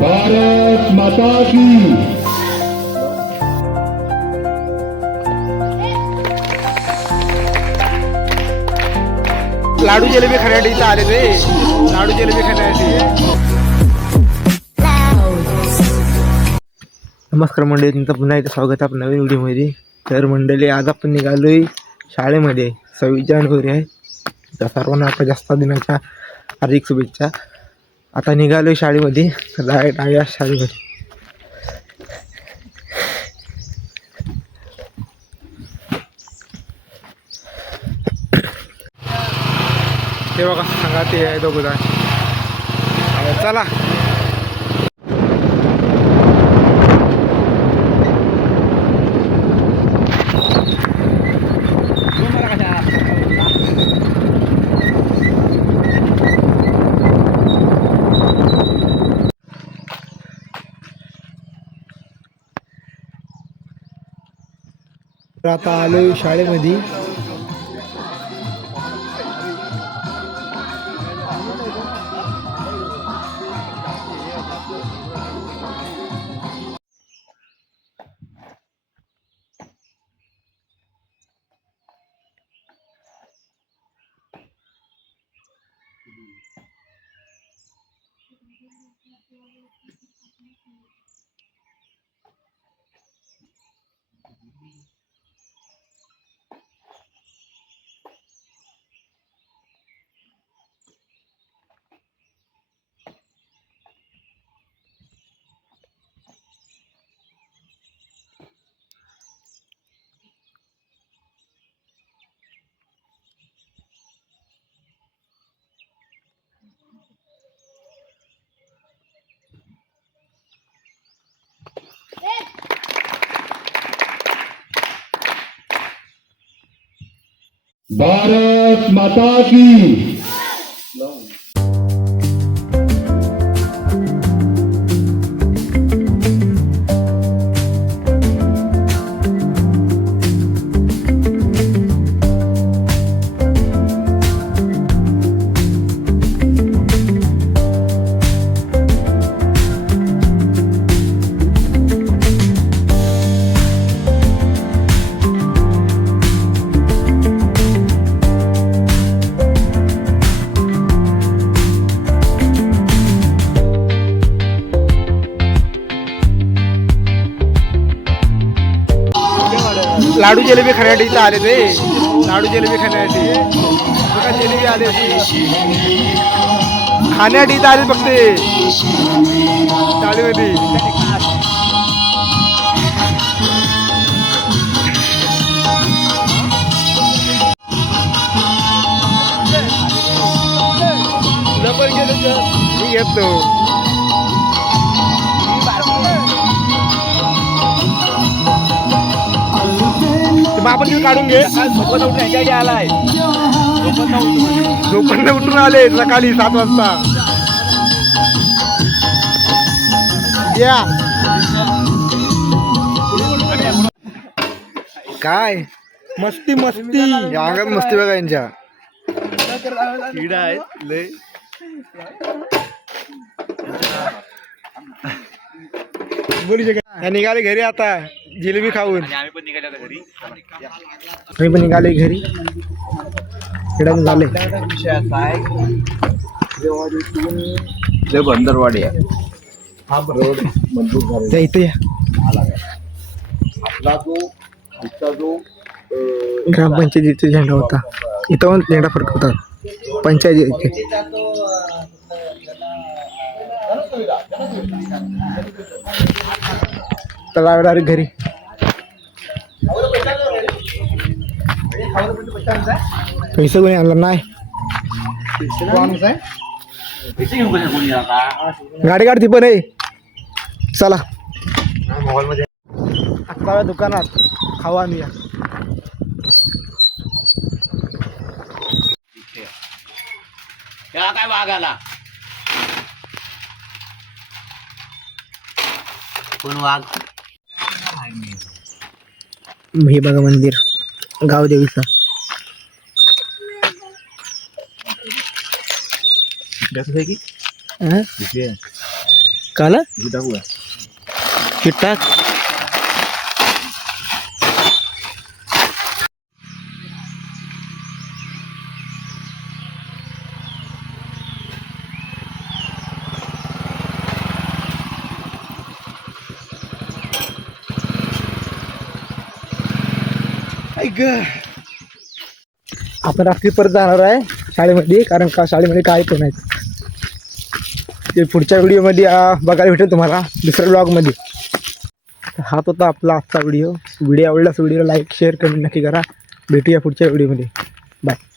भारत माता की लाडू जिलेबी खाण्यासाठी इथं आले ते लाडू जिलेबी खाण्यासाठी. नमस्कार मंडळी, तुमचं पुन्हा एकदा स्वागत आहे आपण नवीन व्हिडिओमध्ये. तर मंडळी, आज आपण निघालोय शाळेमध्ये. 26 जानेवारी आहे, तर सर्वांना आता जास्त दिनाच्या हार्दिक शुभेच्छा. आता निघालोय शाळेमध्ये, डायरेक्ट आहे शाळेमध्ये. ते बघा, सांगा ते आहे दोघं जण. चला आता आलोय शाळेमध्ये. भारत माता की लाडू जिलेबी खाण्यासाठी इथं आले ते लाडू जिलेबी खाण्यासाठी. बघा, जिलेबी आले खाण्यासाठी इथं आले फक्त शाळेमध्ये. तुला पण गेलं मी घेतो. आपण तिथे काढून घे. आलाय झोपण उठून आले सकाळी 7 वाजता. या काय मस्ती मस्ती अंगात मस्ती बघा यांच्या. किडा आहेत लय. बोलू शकत निघाले घरी आता जिलेबी खाऊन. आम्ही पण निघाले घरी. झाले बंदरवाडी आहे. हा रोड मंजूर झाला. इथे या. आपला जो ग्रामपंचायतीचा झेंडा होता. इथं पण झेंडा फडकवतात पंचायतीचे. तर घरी पैसा कोणी आणला नाही. गाडी काढती पण आहे. चला आता दुकानात खावा मी. काय वाघाला कोण वाघ. हे बघा मंदिर गावदेवीचं. काला हे टाकूया. चिट्टा आपण रात्री परत जाणार आहे शाळेमध्ये, कारण का शाळेमध्ये काय पण आहेत ते पुढच्या व्हिडिओमध्ये बघायला भेटेल तुम्हाला दुसऱ्या ब्लॉगमध्ये. हा होता आपला आजचा व्हिडिओ आवडल्यास व्हिडिओला लाईक शेअर कमेंट नक्की करा. भेटूया पुढच्या व्हिडिओमध्ये. बाय.